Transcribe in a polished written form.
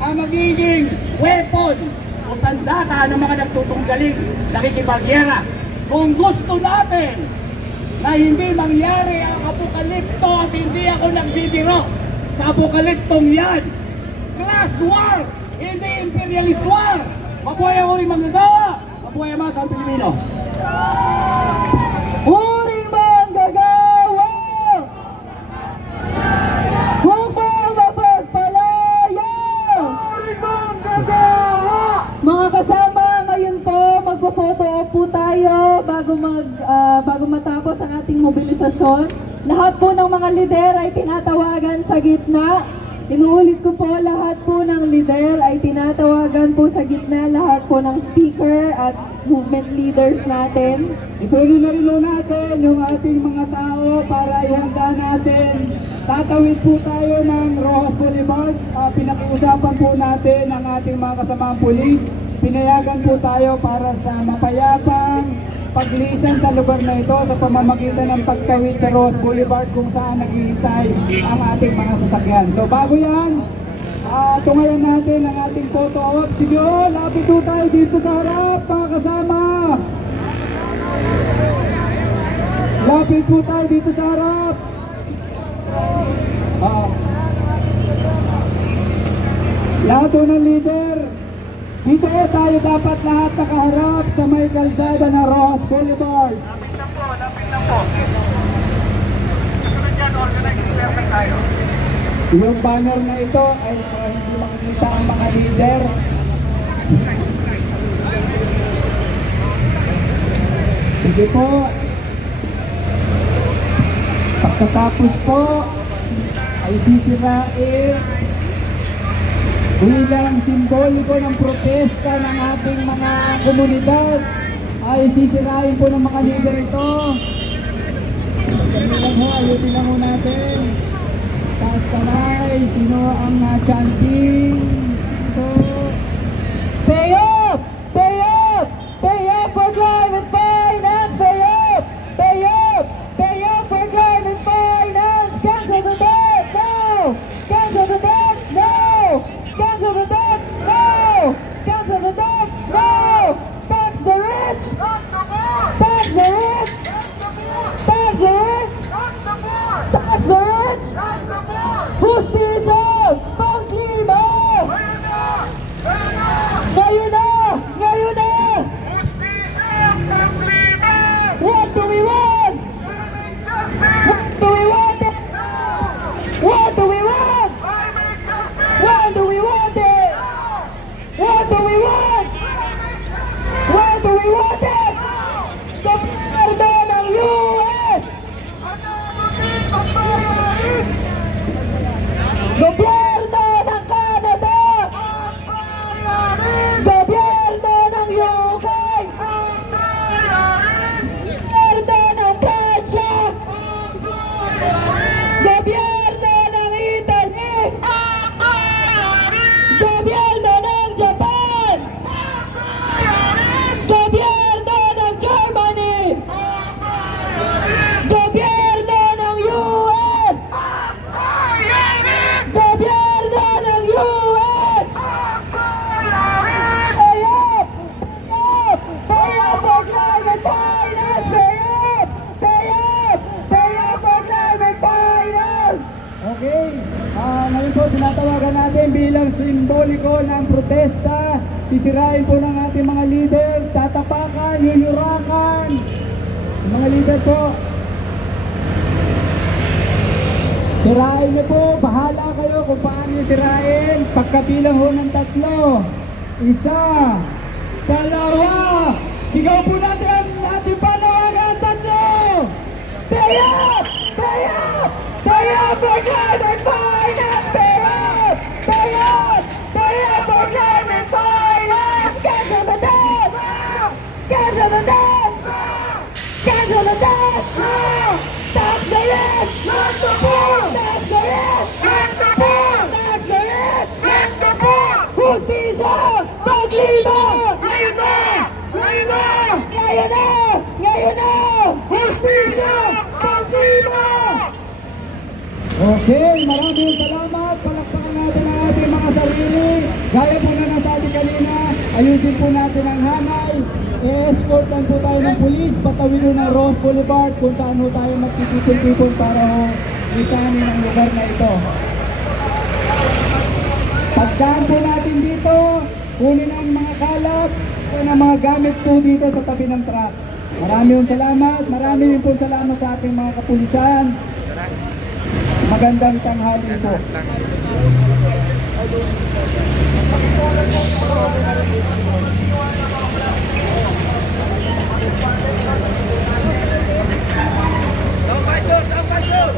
Ang magiging weapon o sandata ng mga nagtutunggaling nakikipagyera. Kung gusto natin na hindi mangyari ang apokalipto at hindi ako nagbibiro sa apokaliptong yan, class war, hindi imperialist war. Mabuhay ang uring manggagawa, mabuhay ang mga sa Pilipino. Uring manggagawa! Hukong mapagpalaya! Uring manggagawa! Mga kasama, ngayon po magpo-photo op po tayo bago matapos ang ating mobilisasyon. Lahat po ng mga lider ay tinatawagan sa gitna. Inuulit ko po, lahat po ng lider ay tinatawagan po sa gitna, lahat po ng speaker at movement leaders natin. Ituloy na rin natin yung ating mga tao para ihanda natin. Tatawid po tayo ng Rojas Boulevard. Pinakiusapan po natin ang ating mga kasamaang pulis. Pinayagan po tayo para sa mapayapang paglisan sa lugar na ito sa pamamagitan ng pagtawid sa Rojas Boulevard kung saan naghihintay ang ating mga sasakyan. So bago yan, tungayan natin ang ating photo op. Sige o, lapit po tayo dito sa harap mga kasama. Lapit po tayo dito sa harap. Lahat po ng leader, dito tayo dapat lahat nakaharap sa may kalsada ng Rojas Boulevard. Lapit na po. Kasunod yan, organizing level tayo. Yung banner na ito ay hindi makikita ang mga leader. Sige po. Pagkatapos po ay sisirain bilang simboliko ng protesta ng ating mga komunidad, ay sisirain po ng mga leader ito. Ayutin lang ho natin. Taas kamay, sino ang chanting? Ito. Stay up! Stay up! Stay up for climate finance! Stay up! Stay up! Stay up for climate finance! Cancel the debt! No! Cancel the debt! No! Cancel the debt! No! Cancel the debt! No! Tax the rich! Tax the rich! Tax the rich! Tax the rich! Justisya! Panglima! Ngayon na! Ngayon na! Justisya! Panglima! What do we want? What do we want? What do we want? What do we want it? What do we want? What do we want it? Gobyerno ng US! Gobyerno ng Canada! Gobyerno ng UK! Gobyerno ng Pransya! Gobyerno ng Italy! Gobyerno ng Japan! Gobyerno ng Germany! Gobyerno ng US! Gobyerno ng US! Pay up! Pay up for climate finance! Pay up! Pay up! Pay up for climate finance! Okay, ngayon po sinatawagan natin bilang simboliko ng protesta. Sisirain po ng ating mga leader, tatapakan, yuyurakan. Mga leader po, sirain niyo po, bahala kayo kung paano niyo sirain. Pagkabilang ho ng 3. 1, 2, sigaw po natin ang ating panawagan. 3! Pay up! Pay up! Pay up for climate finance! Pay up! Pay up! Pay up for climate finance! Cancel the debt! Cancel the debt! Cancel the debt! Tax the rich! Tax the poor! Tax the rich! Tax the poor! Tax the rich! Tax the poor! Justisya! Paglima! Ngayon na! Okay, maraming salamat. Palakpakan natin ang ating mga sarili. Gaya po na nasabi kanina, ayusin po natin ang hanay. I-escortan po tayo ng pulis, patawin po ng Rose Boulevard kung saan po tayo magtitipon-tipon para lisanin ang lugar na ito. Pagdaan po natin dito, kunin ang mga kalat o ng mga gamit po dito sa tabi ng truck. Maraming salamat, maraming po salamat sa ating mga kapulisan. Magandang tanghali po. Down by short, down by short.